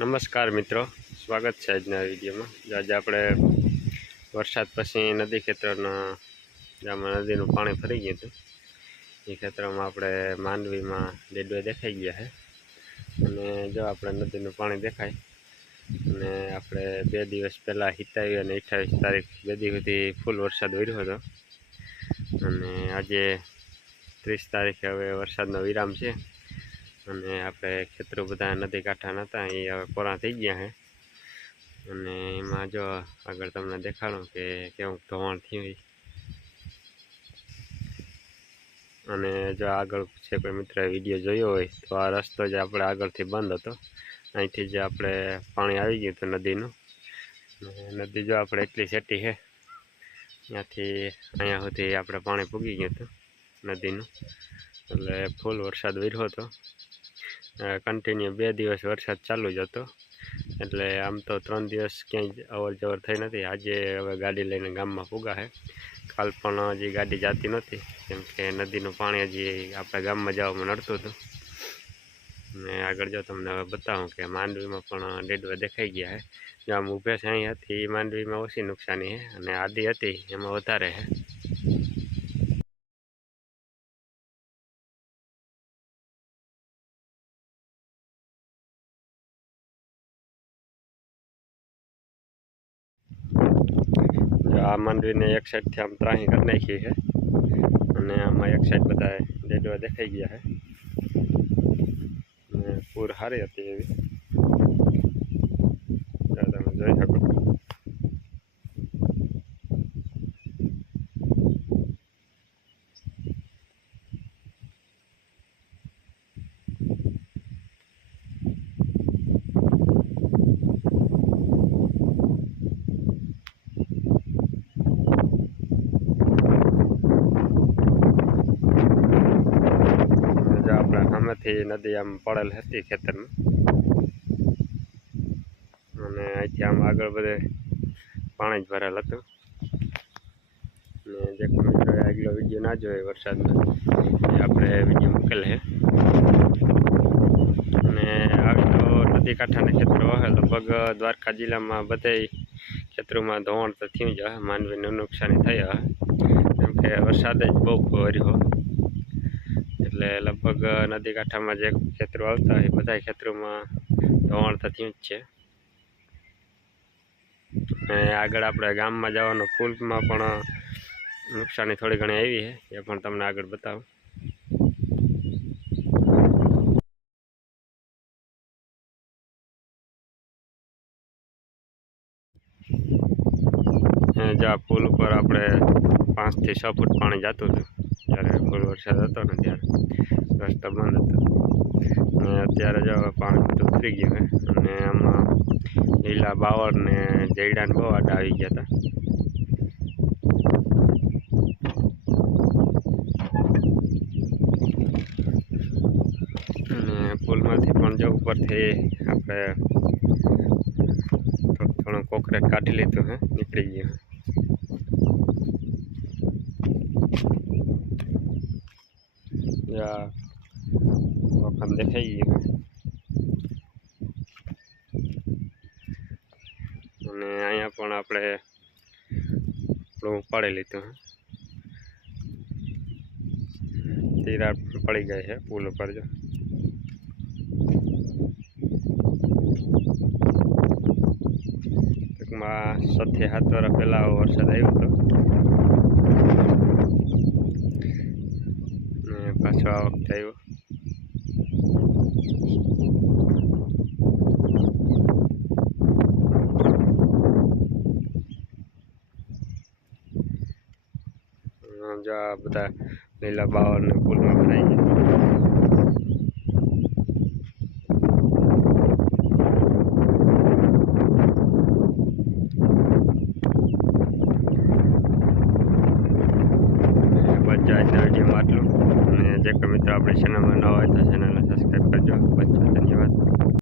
નમસ્કાર મિત્રો, સ્વાગત છે આજના વિડીયોમાં. આજે આપણે વરસાદ પછી નદી ખેતરના જેમાં નદીનું પાણી ફરી ગયું હતું એ ખેતરમાં આપણે માંડવીમાં ડેડવે દેખાઈ ગયા છે. અને જો આપણે નદીનું પાણી દેખાય અને આપણે 2 દિવસ પહેલાં 27 અને 28 તારીખ 2 દી સુધી ફૂલ વરસાદ વર્યો હતો. અને આજે 30 તારીખે હવે વરસાદનો વિરામ છે. અને આપણે ખેતરો બધા નદી કાંઠા નહોતા એ હવે કોરા થઈ ગયા છે. અને એમાં જો આગળ તમને દેખાડું કે કેવું ધોવાણ થયું. અને જો આગળ છે કોઈ મિત્રએ વિડીયો જોયો હોય તો આ રસ્તો જે આપણે આગળથી બંધ હતો, અહીંથી જે આપણે પાણી આવી ગયું હતું નદીનું. નદી જો આપણે એટલી સેટી છે ત્યાંથી અહીંયા સુધી આપણે પાણી પૂગી ગયું હતું નદીનું. એટલે ફૂલ વરસાદ વર્યો હતો. કન્ટિન્યુ 2 દિવસ વરસાદ ચાલુ જ હતો. એટલે આમ તો 3 દિવસ ક્યાંય અવર જવર થઈ નથી. આજે હવે ગાડી લઈને ગામમાં પૂગા છે. કાલ પણ હજી ગાડી જતી નહોતી કેમ કે નદીનું પાણી હજી આપણા ગામમાં જવામાં નડતું હતું. અને આગળ જો તમને હવે બતાવું કે માંડવીમાં પણ ડેડવા દેખાઈ ગયા છે. જો આમ ઊભે છે અહીં હતી માંડવીમાં ઓછી નુકસાની છે અને આદી હતી એમાં વધારે છે. આ માંડવીને એક સાઈડથી આમ ત્રાહી કરી નાખી છે અને આમાં એક સાઈડ બધા ડેડવા દેખાઈ ગયા છે. અને પૂર સારી હતી એવી તમે જોઈ શકો. આપણે સામેથી નદી આમ પડેલ હતી ખેતરમાં અને અહીંથી આમ આગળ બધે પાણી જ ભરેલ હતું. અને જે મિત્રો આગલો વિડીયો ના જોયો વરસાદનો એ આપણે વિડીયો મૂકેલ છે. અને આવી તો નદી કાંઠાના ખેતરો હોય લગભગ દ્વારકા જિલ્લામાં બધે ખેતરોમાં ધોવાણ તો થયું જ હશે. માંડવીનું નુકસાની થઈ હશે કેમ કે વરસાદ જ બહુ વર્યો. એટલે લગભગ નદી કાંઠામાં જે ખેતરો આવતા હોય બધા ખેતરોમાં ધોવાણ તો થયું જ છે. અને આગળ આપણે ગામમાં જવાનો પુલમાં પણ નુકસાની થોડી ઘણી આવી છે એ પણ તમને આગળ બતાવું. જો આ પુલ ઉપર આપણે 5 થી 6 ફૂટ પાણી જતું હતું જ્યારે ફૂલ વરસાદ હતો ને ત્યારે રસ્તો બંધ હતો. અને અત્યારે જો પાણી બધું ઉતરી ગયું છે અને આમાં લીલા બાવળ ને જયડાને બહુ આડા આવી ગયા હતા. અને પુલમાંથી પણ જો ઉપરથી આપણે થોડું કોકરેટ કાઢી લીધું હે, નીકળી ગયું. વખત દેખાઈ ગયું અને અહીંયા પણ આપણે ઉપાડી લીધું. તિરાડ પડી ગઈ છે પુલ ઉપર. જો ટૂંકમાં 6 થી 7 વર્ષ પહેલાં વરસાદ આવ્યો હતો ને પાછો આ વખતે આવ્યો. જો આ બધા લીલા બાવળને પુલમાં ભરાઈ ગયા. આજના વિડીયોમાં આટલું. અને જે કોઈ મિત્રો આપણી ચેનલમાં ન હોય તો ચેનલને સબસ્ક્રાઈબ કરજો. ધન્યવાદ.